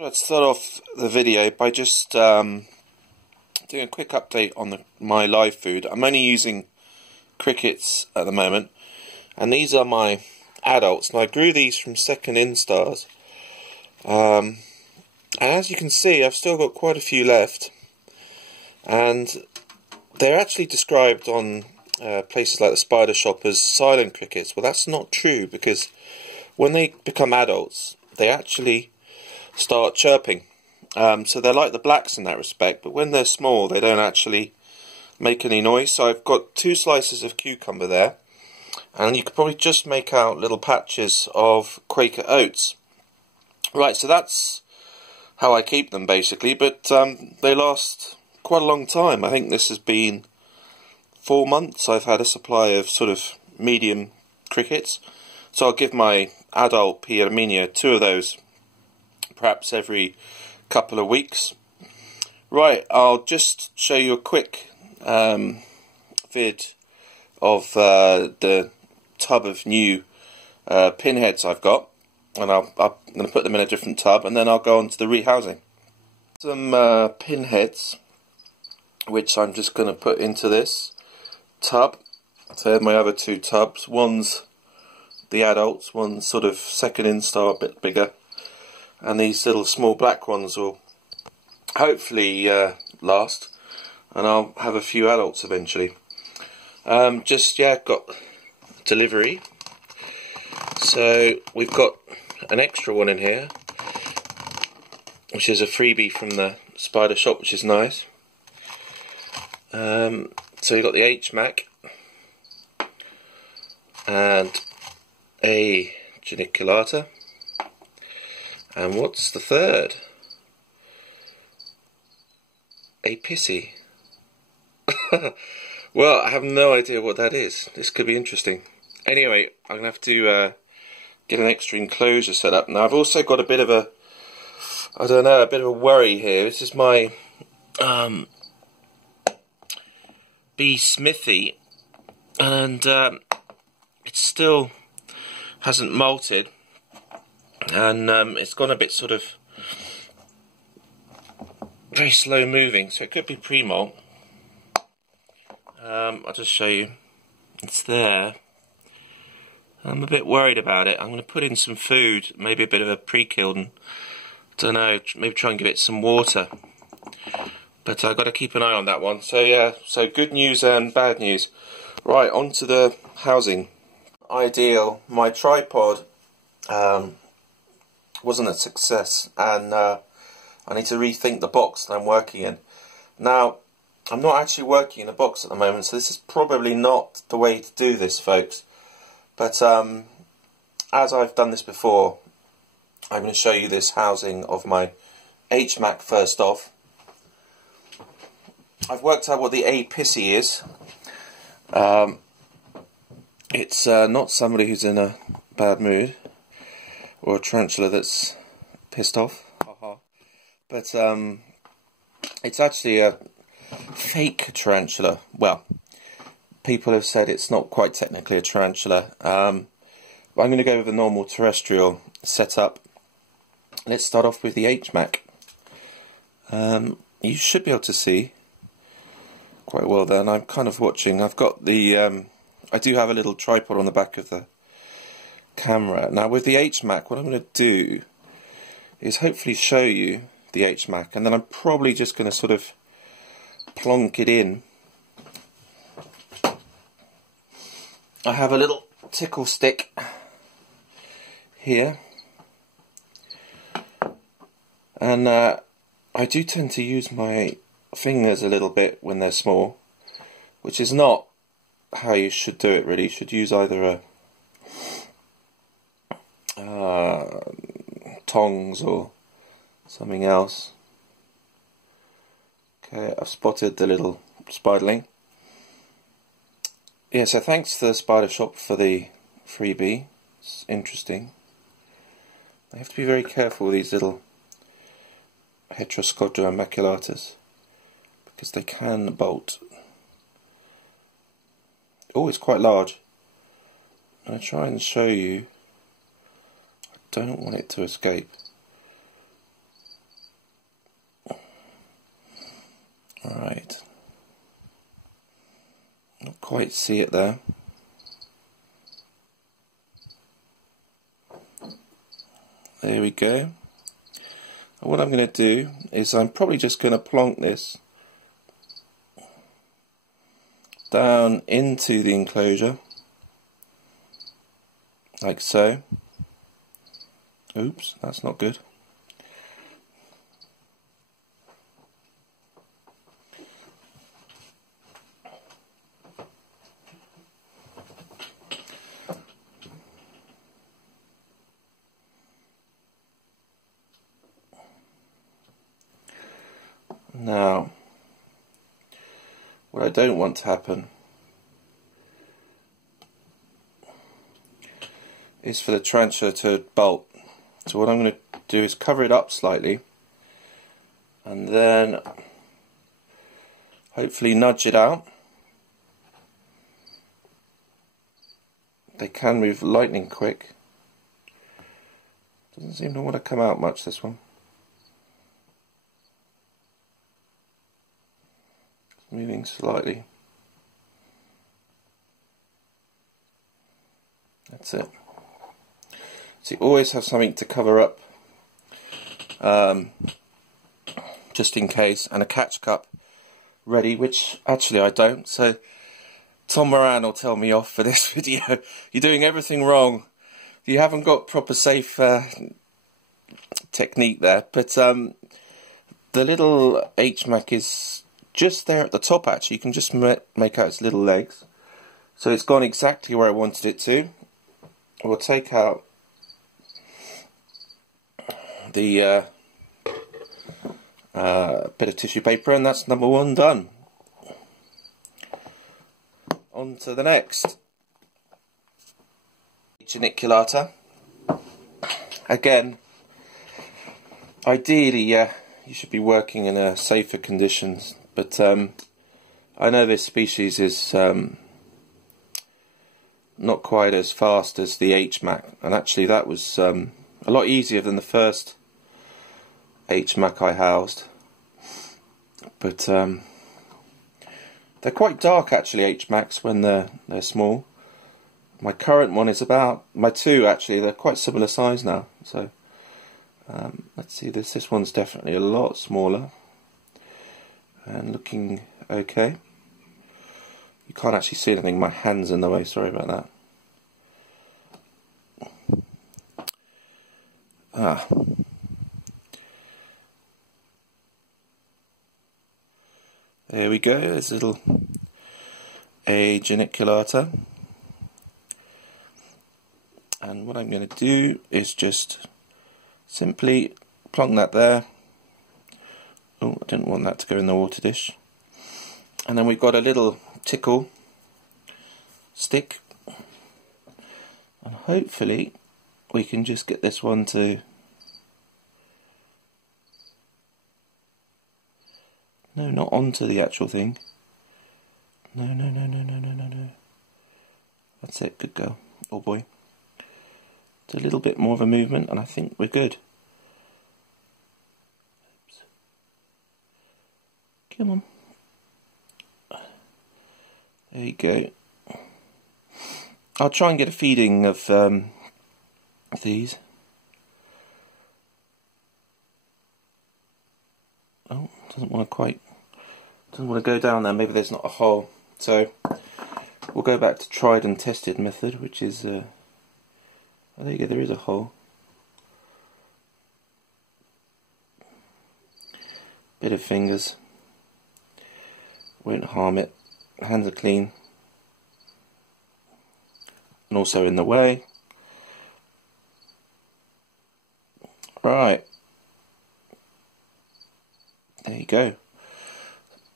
Let's start off the video by just doing a quick update on my Livefood. I'm only using crickets at the moment, and these are my adults, and I grew these from second instars. And as you can see, I've still got quite a few left, and they're actually described on places like the Spidershop as silent crickets. Well, that's not true, because when they become adults, they actually start chirping. So they're like the blacks in that respect, but when they're small, they don't actually make any noise. So I've got 2 slices of cucumber there, and you could probably just make out little patches of Quaker oats. Right, so that's how I keep them basically, but they last quite a long time. I think this has been 4 months I've had a supply of sort of medium crickets. So I'll give my adult P. Armenia 2 of those perhaps every couple of weeks. Right, I'll just show you a quick vid of the tub of new pinheads I've got, and I'm going to put them in a different tub, and then I'll go on to the rehousing. Some pinheads which I'm just going to put into this tub. So my other 2 tubs, one's the adults, one's sort of second instar, a bit bigger, and these little small black ones will hopefully last, and I'll have a few adults eventually. Got delivery, so we've got an extra one in here, which is a freebie from the Spidershop, which is nice. So you've got the HMAC and a Geniculata, and what's the third? A Pissi. Well, I have no idea what that is. This could be interesting. Anyway, I'm going to have to get an extra enclosure set up. Now, I've also got a bit of a, I don't know, a bit of a worry here. This is my bee smithy, and it still hasn't molted, and it's gone a bit sort of very slow moving, so it could be pre-molt. I'll just show you. It's there. I'm a bit worried about it. I'm going to put in some food, maybe a bit of a pre-killed, and don't know, maybe try and give it some water. But I've got to keep an eye on that one. So yeah, so good news and bad news. Right, on to the housing. Ideal. My tripod wasn't a success, and I need to rethink the box that I'm working in. Now, I'm not actually working in a box at the moment, so this is probably not the way to do this, folks. But as I've done this before, I'm going to show you this housing of my HMAC first off. I've worked out what the A Pissi is. It's not somebody who's in a bad mood, or a tarantula that's pissed off. But it's actually a fake tarantula. Well, people have said it's not quite technically a tarantula. But I'm going to go with a normal terrestrial setup. Let's start off with the HMAC. You should be able to see quite well there, and I'm kind of watching. I've got the I do have a little tripod on the back of the camera. Now with the HMAC, what I'm going to do is hopefully show you the HMAC, and then I'm probably just going to sort of plonk it in. I have a little tickle stick here, and I do tend to use my fingers a little bit when they're small, which is not how you should do it really. You should use either a tongs or something else. Okay, I've spotted the little spiderling. Yeah, so thanks to the Spidershop for the freebie. It's interesting. I have to be very careful with these little Heteroscodra and Maculatas, because they can bolt. Oh, it's quite large. I'm going to try and show you. I don't want it to escape. quite see it there. There we go. And what I'm going to do is I'm probably just going to plonk this down into the enclosure, like so. Oops, that's not good. Now, what I don't want to happen is for the transfer to bolt. So what I'm going to do is cover it up slightly and then hopefully nudge it out. They can move lightning quick. Doesn't seem to want to come out much, this one. Moving slightly. That's it. So you always have something to cover up, just in case, and a catch cup ready, which actually I don't. So Tom Moran will tell me off for this video. You're doing everything wrong. You haven't got proper safe technique there. But the little HMAC is just there at the top. Actually, you can just make out its little legs. So it's gone exactly where I wanted it to. We'll take out the bit of tissue paper, and that's number one done. On to the next. Geniculata. Again, ideally, you should be working in safer conditions, but I know this species is not quite as fast as the HMAC, and actually that was a lot easier than the first HMAC I housed. But they're quite dark actually, HMACs, when they're small. My current one is about, my two actually, they're quite similar size now. So let's see, this one's definitely a lot smaller and looking okay. You can't actually see anything, my hand's in the way, sorry about that. There we go, there's a little Geniculata. And what I'm going to do is just simply plonk that there. Oh, I didn't want that to go in the water dish. And then we've got a little tickle stick, and hopefully we can just get this one to not onto the actual thing. No. That's it, good girl. Oh boy. It's a little bit more of a movement and I think we're good. Oops. Come on. There you go. I'll try and get a feeding of these. Oh, doesn't want to go down there. Maybe there's not a hole. So we'll go back to tried and tested method, which is oh, there you go. There is a hole. Bit of fingers. Won't harm it. Hands are clean. And also in the way. Right. There you go.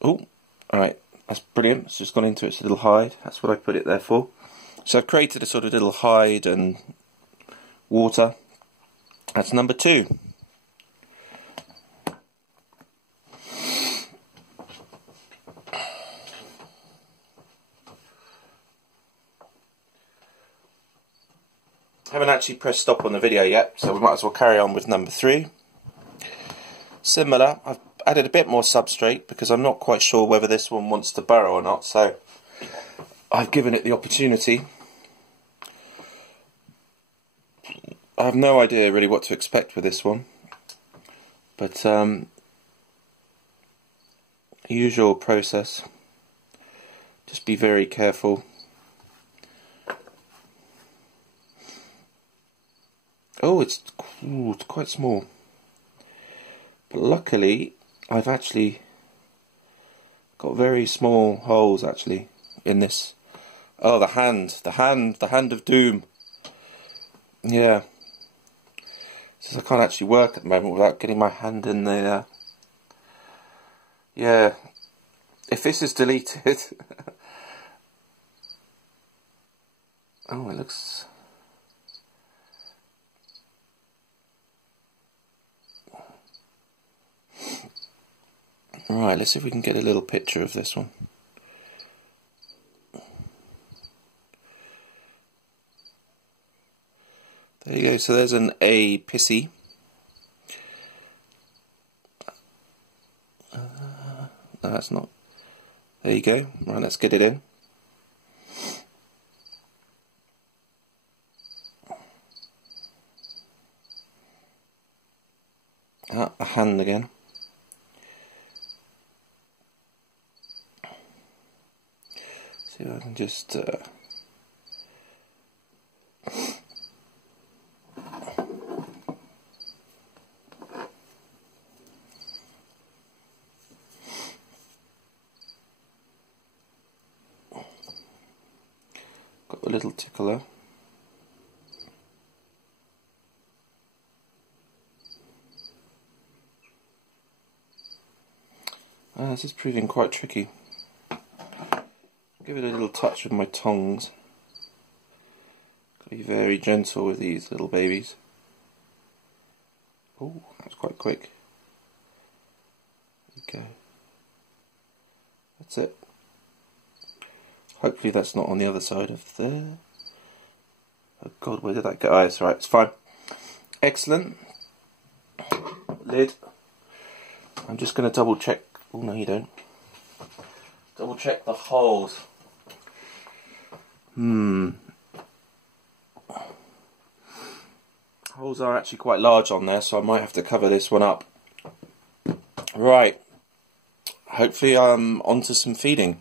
Oh, alright. That's brilliant. It's just gone into its little hide. That's what I put it there for. So I've created a sort of little hide and water. That's number 2. I haven't actually pressed stop on the video yet, so we might as well carry on with number 3. Similar, I've added a bit more substrate because I'm not quite sure whether this one wants to burrow or not, so I've given it the opportunity. I have no idea really what to expect with this one, but usual process. Just be very careful. Oh, it's quite small. But luckily, I've actually got very small holes actually in this. Oh, the hand of doom. Yeah. Since I can't actually work at the moment without getting my hand in the. Yeah. If this is deleted. Oh, it looks. Right, let's see if we can get a little picture of this one. There you go, so there's an A Pissi. No, that's not. There you go. Right, let's get it in. Ah, a hand again. See if I can just got a little tickler. This is proving quite tricky. Give it a little touch with my tongs. Got to be very gentle with these little babies. Oh, that's quite quick. There you go. That's it. Hopefully that's not on the other side of there. Oh God, where did that go? Oh, it's right, it's fine. Excellent. Lid. I'm just going to double check. Oh no, you don't. Double check the holes. Holes are actually quite large on there, so I might have to cover this one up. Right. Hopefully I'm onto some feeding.